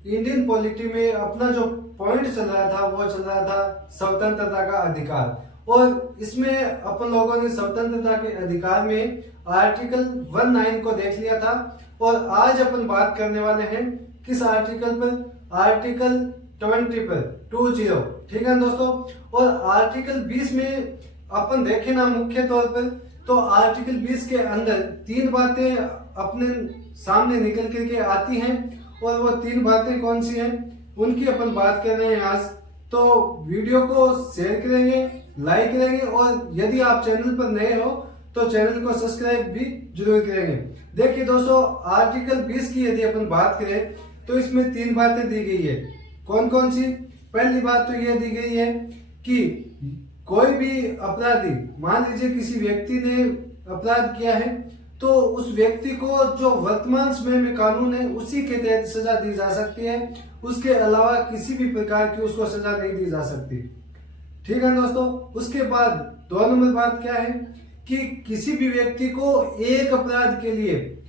Indian polity में अपना जो पॉइंट चल रहा था वो चल रहा था स्वतंत्रता का अधिकार। और इसमें अपन लोगों ने स्वतंत्रता के अधिकार में आर्टिकल 19 को देख लिया था। और आज अपन बात करने वाले हैं किस आर्टिकल पर? आर्टिकल 20 पर, 20। ठीक है दोस्तों। और आर्टिकल 20 में अपन देखें ना, मुख्य तौर पर तो आर्टिकल 20 के अंदर तीन बातें अपने सामने निकल करके आती हैं। और वो तीन बातें कौन सी हैं उनकी अपन बात कर रहे हैं आज। तो वीडियो को शेयर करेंगे, लाइक करेंगे, और यदि आप चैनल पर नए हो तो चैनल को सब्सक्राइब भी जरूर करेंगे। देखिए दोस्तों, आर्टिकल 20 की यदि अपन बात करें तो इसमें तीन बातें दी गई है। कौन कौन सी? पहली बात तो यह दी गई है कि कोई भी अपराधी, मान लीजिए किसी व्यक्ति ने अपराध किया है, तो उस व्यक्ति को जो वर्तमान समय में कानून है उसी के तहत सजा दी जा सकती है। उसके अलावा किसी भी प्रकार की उसको सजा नहीं दी जा सकती। ठीक है दोस्तों। उसके बाद दो नंबर बात क्या है कि किसी भी व्यक्ति को एक अपराध के लिए,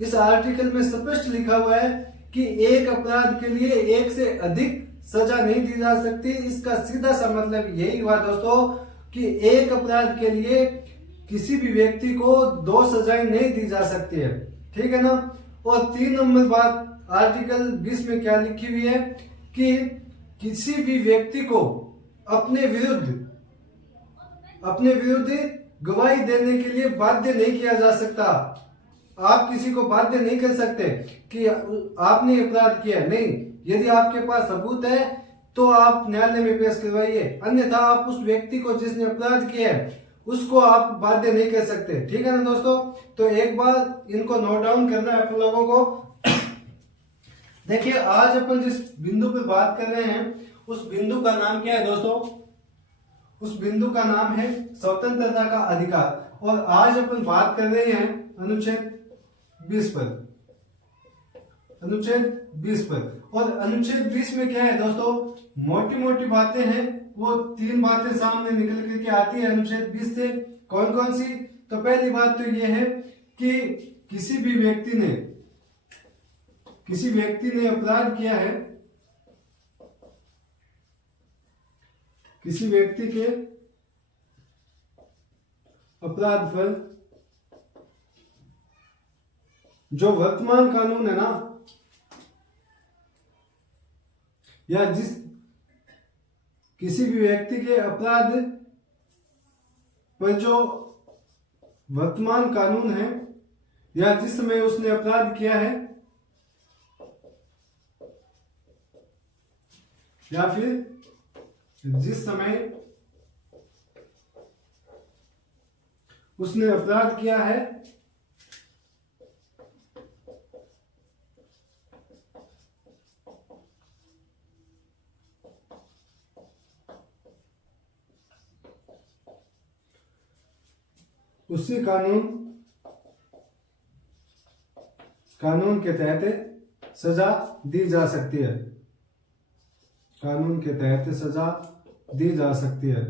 इस आर्टिकल में स्पष्ट लिखा हुआ है कि एक अपराध के लिए एक से अधिक सजा नहीं दी जा सकती। इसका सीधा सा मतलब यही हुआ दोस्तों कि एक अपराध के लिए किसी भी व्यक्ति को दो सजाएं नहीं दी जा सकती है। ठीक है ना। और तीन नंबर बात आर्टिकल 20 में क्या लिखी हुई है कि किसी भी व्यक्ति को अपने विरुद्ध गवाही देने के लिए बाध्य नहीं किया जा सकता। आप किसी को बाध्य नहीं कर सकते कि आपने अपराध किया, नहीं। यदि आपके पास सबूत है तो आप न्यायालय में पेश करवाइए, अन्यथा आप उस व्यक्ति को जिसने अपराध किया है उसको आप बाध्य नहीं कर सकते। ठीक है ना दोस्तों। तो एक बार इनको नोट डाउन करना है अपन लोगों को। देखिए, आज अपन जिस बिंदु पे बात कर रहे हैं उस बिंदु का नाम क्या है दोस्तों? उस बिंदु का नाम है स्वतंत्रता का अधिकार। और आज अपन बात कर रहे हैं अनुच्छेद 20 पर। अनुच्छेद 20 पर। और अनुच्छेद 20 में क्या है दोस्तों? मोटी मोटी बातें हैं, वो तीन बातें सामने निकल करके आती है अनुच्छेद 20 से। कौन कौन सी? तो पहली बात तो ये है कि किसी व्यक्ति ने अपराध किया है, किसी व्यक्ति के अपराध पर जो वर्तमान कानून है ना, या किसी भी व्यक्ति के अपराध पर जो वर्तमान कानून है, या जिस समय उसने अपराध किया है, या फिर जिस समय उसने अपराध किया है उसी कानून के तहत सजा दी जा सकती है। कानून के तहत सजा दी जा सकती है।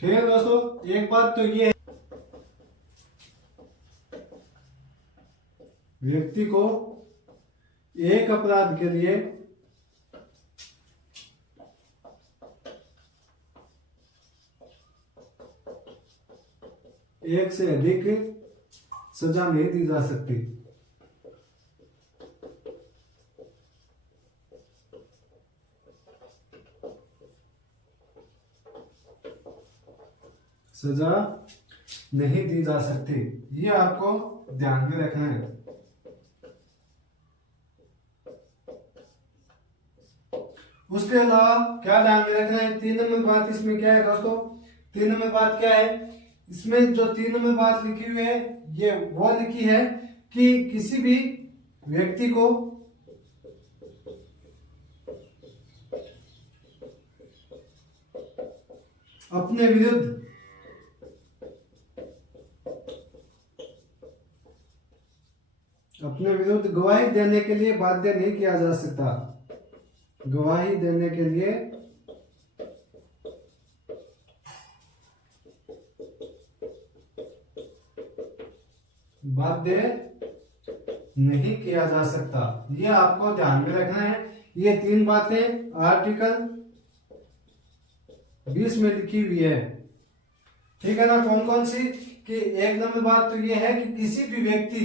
ठीक है दोस्तों। एक बात तो ये है, व्यक्ति को एक अपराध के लिए एक से अधिक सजा नहीं दी जा सकती। सजा नहीं दी जा सकती, ये आपको ध्यान में रखना है। उसके अलावा क्या ध्यान में रखना है? तीन नंबर बात इसमें क्या है दोस्तों? तीन नंबर बात क्या है इसमें? जो तीन नंबर बात लिखी हुई है ये वो लिखी है कि किसी भी व्यक्ति को अपने विरुद्ध गवाही देने के लिए बाध्य नहीं किया जा सकता। गवाही देने के लिए बाध्य नहीं किया जा सकता। ये आपको ध्यान में रखना है। ये 3 बातें आर्टिकल 20 में लिखी हुई है, ठीक है ना। कौन कौन सी? कि 1 नंबर बात तो ये है कि किसी भी व्यक्ति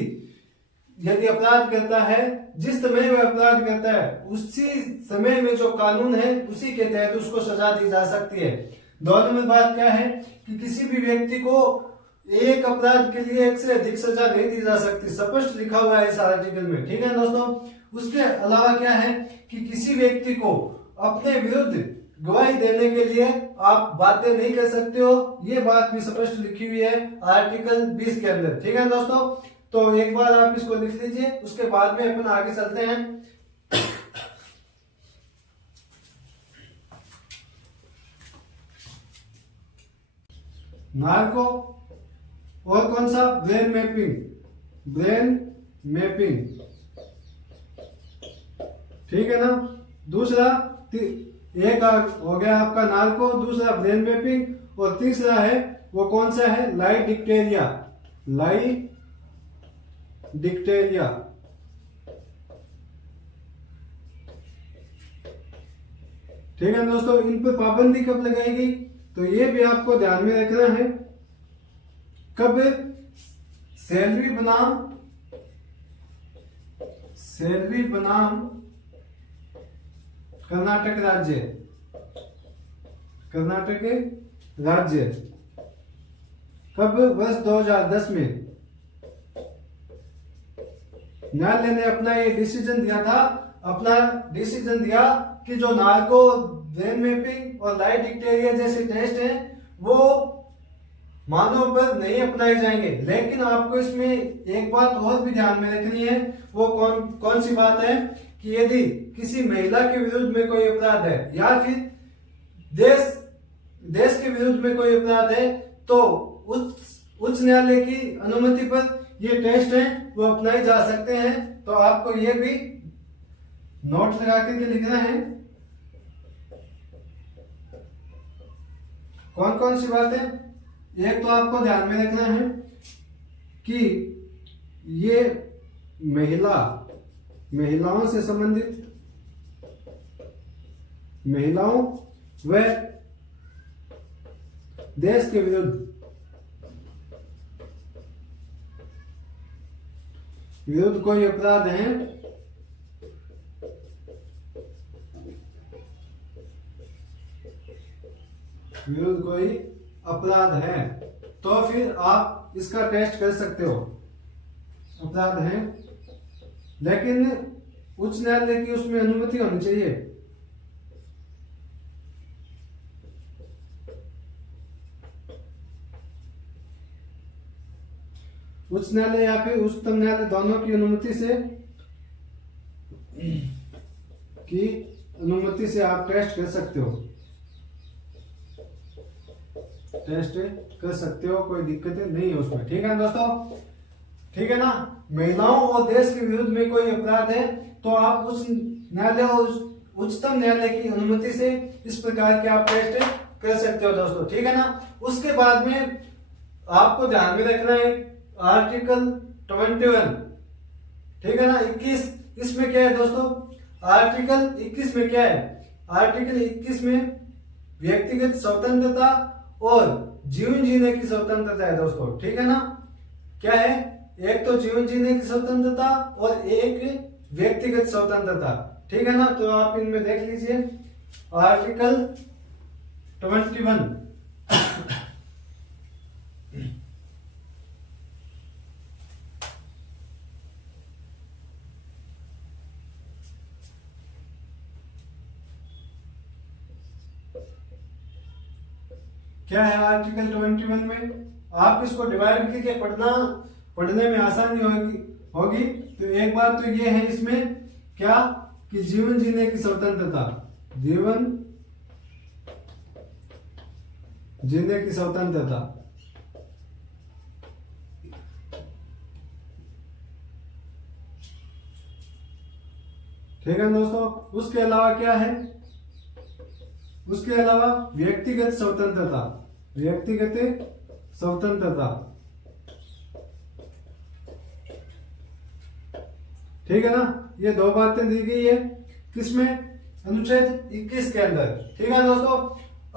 यदि अपराध करता है, जिस समय वह अपराध करता है उसी समय में जो कानून है उसी के तहत उसको सजा दी जा सकती है। 2 नंबर बात क्या है कि किसी भी व्यक्ति को एक अपराध के लिए 1 से अधिक सजा नहीं दी जा सकती, स्पष्ट लिखा हुआ है इस आर्टिकल में, ठीक है दोस्तों। उसके अलावा क्या है कि किसी व्यक्ति को अपने विरुद्ध गवाही देने के लिए आप बातें नहीं कर सकते हो, ये बात भी स्पष्ट लिखी हुई है आर्टिकल 20 के अंदर, ठीक है दोस्तों। तो एक बार आप इसको लिख लीजिए, उसके बाद में अपन आगे चलते हैं। नार्को और कौन सा? ब्रेन मैपिंग, ब्रेन मैपिंग, ठीक है ना। दूसरा एक हो गया आपका नार्को, दूसरा ब्रेन मैपिंग और तीसरा है वो कौन सा है? लाई डिक्टेरिया, लाई डिक्टेरिया, ठीक है दोस्तों। इन पर पाबंदी कब लगाएगी तो ये भी आपको ध्यान में रखना है। कब? सैलरी बनाम कर्नाटक राज्य, कर्नाटक राज्य, कब? वर्ष 2010 में न्यायालय ने अपना ये डिसीजन दिया था, अपना डिसीजन दिया कि जो नार्को, ब्रेन मैपिंग और लाई डिक्टेरिया जैसे टेस्ट हैं वो मानव पर नहीं अपनाए जाएंगे। लेकिन आपको इसमें एक बात और भी ध्यान में रखनी है। वो कौन सी बात है कि यदि किसी महिला के विरुद्ध में कोई अपराध है या फिर देश के विरुद्ध में कोई अपराध है तो उच्च न्यायालय की अनुमति पर ये टेस्ट हैं वो अपनाए जा सकते हैं। तो आपको ये भी नोट लगा करके लिखना है। कौन कौन सी बातें? एक तो आपको ध्यान में रखना है कि ये महिलाओं से संबंधित, महिलाओं व देश के विरुद्ध कोई अपराध है विरुद्ध कोई अपराध है तो फिर आप इसका टेस्ट कर सकते हो, अपराध है। लेकिन उच्च न्यायालय की उसमें अनुमति होनी चाहिए। उच्च न्यायालय या फिर उच्चतम न्यायालय दोनों की अनुमति से आप टेस्ट कर सकते हो, टेस्ट कर सकते हो, कोई दिक्कत नहीं है उसमें, ठीक है दोस्तों, ठीक है ना। महिलाओं और देश के विरुद्ध में कोई अपराध है तो आप उच्च न्यायालय और उच्चतम न्यायालय की अनुमति से इस प्रकार के आप टेस्ट कर सकते हो दोस्तों, ठीक है ना। उसके बाद में आपको ध्यान में रखना है आर्टिकल 21, ठीक है ना। 21 इसमें क्या है दोस्तों? आर्टिकल 21 में क्या है? आर्टिकल 21 में व्यक्तिगत स्वतंत्रता और जीवन जीने की स्वतंत्रता है दोस्तों, ठीक है ना। क्या है? एक तो जीवन जीने की स्वतंत्रता और एक व्यक्तिगत स्वतंत्रता, ठीक है ना। तो आप इनमें देख लीजिए आर्टिकल 21 क्या है? आर्टिकल 21 में आप इसको डिवाइड करके पढ़ने में आसानी होगी। तो एक बात तो ये है इसमें क्या कि जीवन जीने की स्वतंत्रता, जीवन जीने की स्वतंत्रता, ठीक है दोस्तों। उसके अलावा क्या है? उसके अलावा व्यक्तिगत स्वतंत्रता, व्यक्तिगत स्वतंत्रता, ठीक है ना। ये दो बातें दी गई है किसमें, अनुच्छेद 21 के अंदर। ठीक है दोस्तों,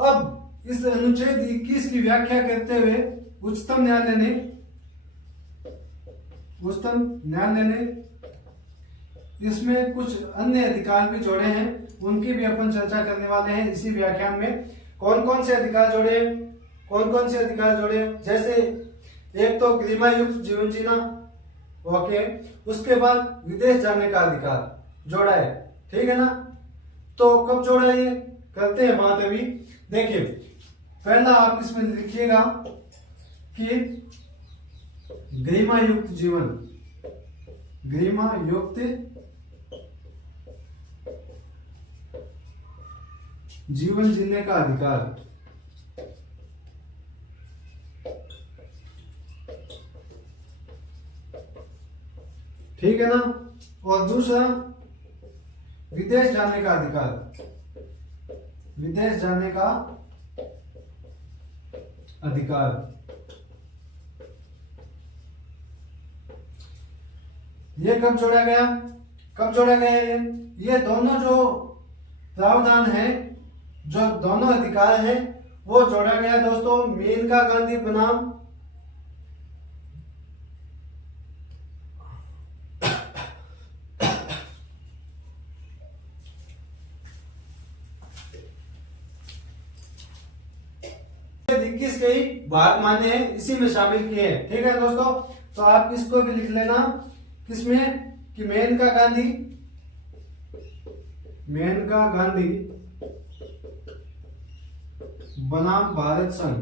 अब इस अनुच्छेद 21 की व्याख्या करते हुए उच्चतम न्यायालय ने इसमें कुछ अन्य अधिकार भी जोड़े हैं, उनकी भी अपन चर्चा करने वाले हैं इसी व्याख्यान में। कौन कौन से अधिकार जोड़े, जैसे एक तो गरिमा युक्त जीवन जीना, ओके, उसके बाद विदेश जाने का अधिकार जोड़ा है। ठीक है ना। तो कब जोड़ा है ये, करते हैं बात अभी। देखिए, पहला आप इसमें लिखिएगा कि गरिमा युक्त जीवन जीने का अधिकार। ठीक है ना। और दूसरा विदेश जाने का अधिकार। ये कब जोड़ा गया ये दोनों जो प्रावधान है, जो दोनों अधिकार हैं, वो जोड़ा गया दोस्तों मेनका गांधी बनाम इक्कीस के ही भाग माने हैं, इसी में शामिल किए हैं। ठीक है दोस्तों, तो आप इसको भी लिख लेना किसमें, कि मेनका गांधी बनाम भारत संघ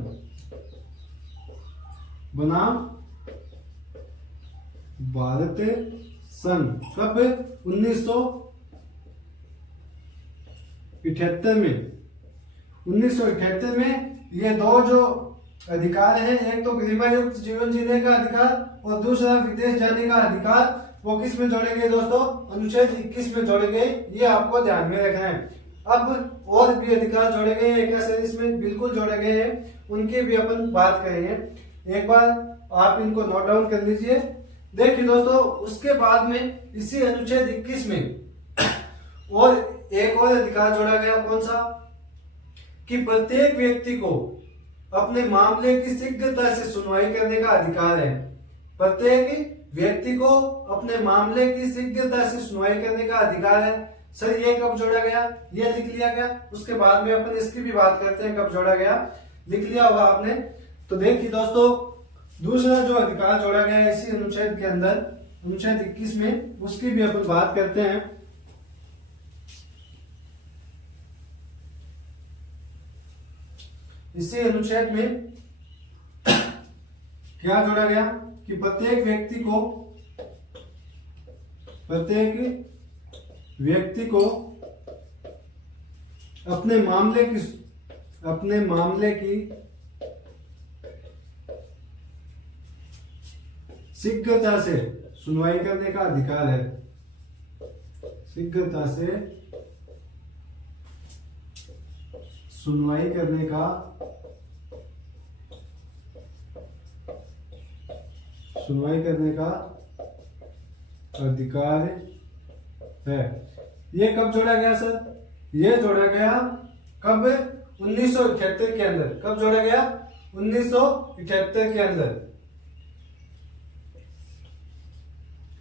कब, 1978 में ये दो जो अधिकार हैं, एक तो गरिमा युक्त जीवन जीने का अधिकार और दूसरा विदेश जाने का अधिकार, वो किस में जोड़े गए दोस्तों, अनुच्छेद 21 में जोड़े गए। ये आपको ध्यान में रखना है। अब और भी अधिकार जोड़े गए हैं, कैसे इसमें बिल्कुल जोड़े गए हैं, उनकी भी अपन बात करेंगे। एक बार आप इनको नोट डाउन कर लीजिए। देखिए दोस्तों, उसके बाद में इसी अनुच्छेद 21 में और एक और अधिकार जोड़ा गया, कौन सा, कि प्रत्येक व्यक्ति को अपने मामले की शीघ्रता से सुनवाई करने का अधिकार है। प्रत्येक व्यक्ति को अपने मामले की शीघ्रता से सुनवाई करने का अधिकार है। सर ये कब जोड़ा गया, ये लिख लिया गया। उसके बाद में अपन इसकी भी बात करते हैं कब जोड़ा गया, लिख लिया होगा आपने। तो देखिए दोस्तों, दूसरा जो अधिकार जोड़ा गया है इसी अनुच्छेद के अंदर, अनुच्छेद 21 में, उसकी भी अपन बात करते हैं। इसी अनुच्छेद में क्या जोड़ा गया, कि प्रत्येक व्यक्ति को अपने मामले की शीघ्रता से सुनवाई करने का अधिकार है। शीघ्रता से सुनवाई करने का अधिकार है। ये कब जोड़ा गया सर, ये जोड़ा गया कब, 1978 के अंदर। कब जोड़ा गया, 1978 के अंदर।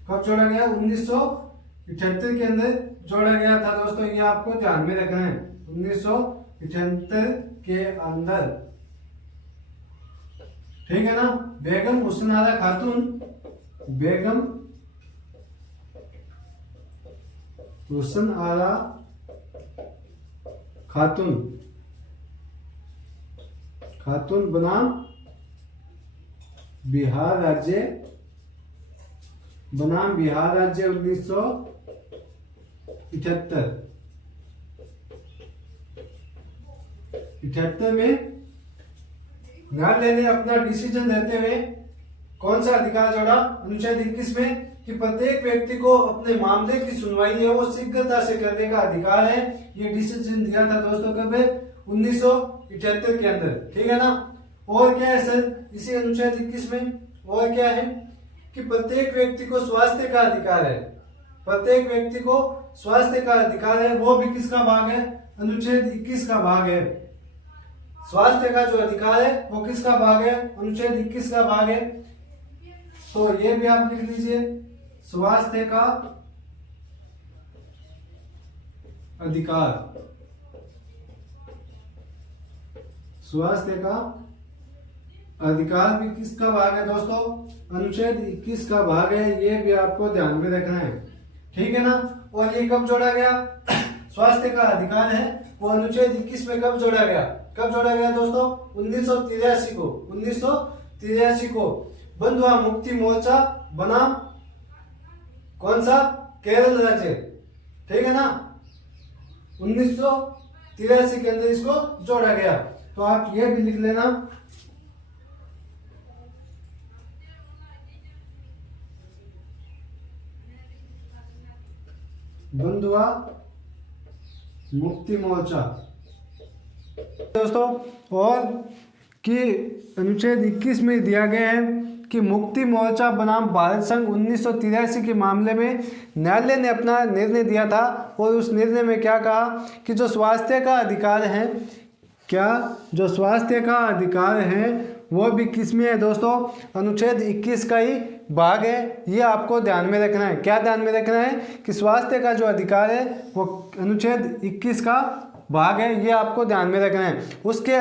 कब जोड़ा गया, 1978 के अंदर जोड़ा गया था दोस्तों। ये आपको ध्यान में रखना है, 1978 के अंदर। ठीक है ना। बेगम हुस्न आरा खातून बनाम बिहार राज्य 1978 में न्यायालय ने अपना डिसीजन देते हुए कौन सा अधिकार जोड़ा, अनुच्छेद 21 में, कि प्रत्येक व्यक्ति को अपने मामले की सुनवाई है वो शीघ्रता से करने का अधिकार है। ये डिसीजन दिया था दोस्तों कब, 1978 के अंदर। ठीक है ना। और क्या है सर इसी अनुच्छेद 21 में, और क्या है, कि प्रत्येक व्यक्ति को स्वास्थ्य का अधिकार है। प्रत्येक व्यक्ति को स्वास्थ्य का अधिकार है, वो भी किसका भाग है? अनुच्छेद 21 का भाग है। स्वास्थ्य का जो अधिकार है वो किसका भाग है? अनुच्छेद 21 का भाग है। तो ये भी आप लिख लीजिए, स्वास्थ्य का अधिकार। स्वास्थ्य का अधिकार भी किसका भाग है दोस्तों? अनुच्छेद 21 का भाग है। ये भी आपको ध्यान में रखना है, ठीक है ना। और ये कब जोड़ा गया? स्वास्थ्य का अधिकार है वो अनुच्छेद 21 में कब जोड़ा गया? कब जोड़ा गया दोस्तों? 1983 को। 1983 को बंधुआ मुक्ति मोर्चा बनाम कौन सा? केरल राज्य, ठीक है ना। 1983 के अंदर इसको जोड़ा गया। तो आप ये भी लिख लेना, बंधुआ मुक्ति मोर्चा दोस्तों। और कि अनुच्छेद 21 में दिया गया है कि मुक्ति मोर्चा बनाम भारत संघ 1983 के मामले में न्यायालय ने अपना निर्णय दिया था और उस निर्णय में क्या कहा कि जो स्वास्थ्य का अधिकार है, क्या जो स्वास्थ्य का अधिकार है वो भी किस में है दोस्तों? अनुच्छेद 21 का ही भाग है। ये आपको ध्यान में रखना है। क्या ध्यान में रखना है? कि स्वास्थ्य का जो अधिकार है वो अनुच्छेद 21 का भाग है। ये आपको ध्यान में रखना है। उसके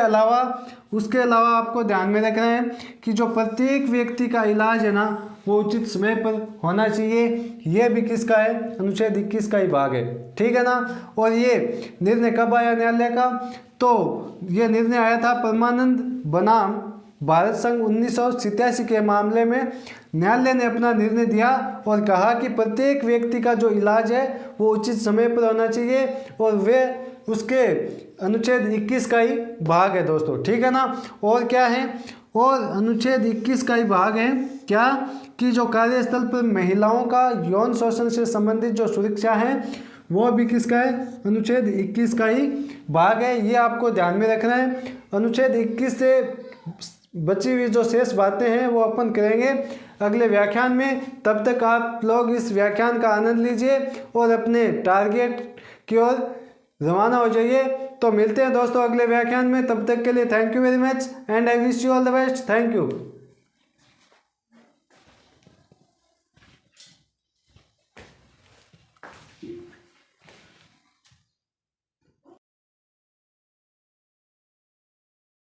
अलावा आपको ध्यान में रखना है कि जो प्रत्येक व्यक्ति का इलाज है ना वो उचित समय पर होना चाहिए। ये भी किसका है? अनुच्छेद 21 का ही भाग है, ठीक है ना। और ये निर्णय कब आया न्यायालय का? तो ये निर्णय आया था परमानंद बनाम भारत संघ 1987 के मामले में। न्यायालय ने अपना निर्णय दिया और कहा कि प्रत्येक व्यक्ति का जो इलाज है वो उचित समय पर होना चाहिए और वे उसके अनुच्छेद 21 का ही भाग है दोस्तों, ठीक है ना। और क्या है? और अनुच्छेद 21 का ही भाग है क्या? कि जो कार्यस्थल पर महिलाओं का यौन शोषण से संबंधित जो सुरक्षा है वो भी किसका है? अनुच्छेद 21 का ही भाग है। ये आपको ध्यान में रखना है। अनुच्छेद 21 से बची हुई जो शेष बातें हैं वो अपन करेंगे अगले व्याख्यान में। तब तक आप लोग इस व्याख्यान का आनंद लीजिए और अपने टारगेट की ओर रवाना हो जाइए। तो मिलते हैं दोस्तों अगले व्याख्यान में। तब तक के लिए thank you very much and I wish you all the best. Thank you.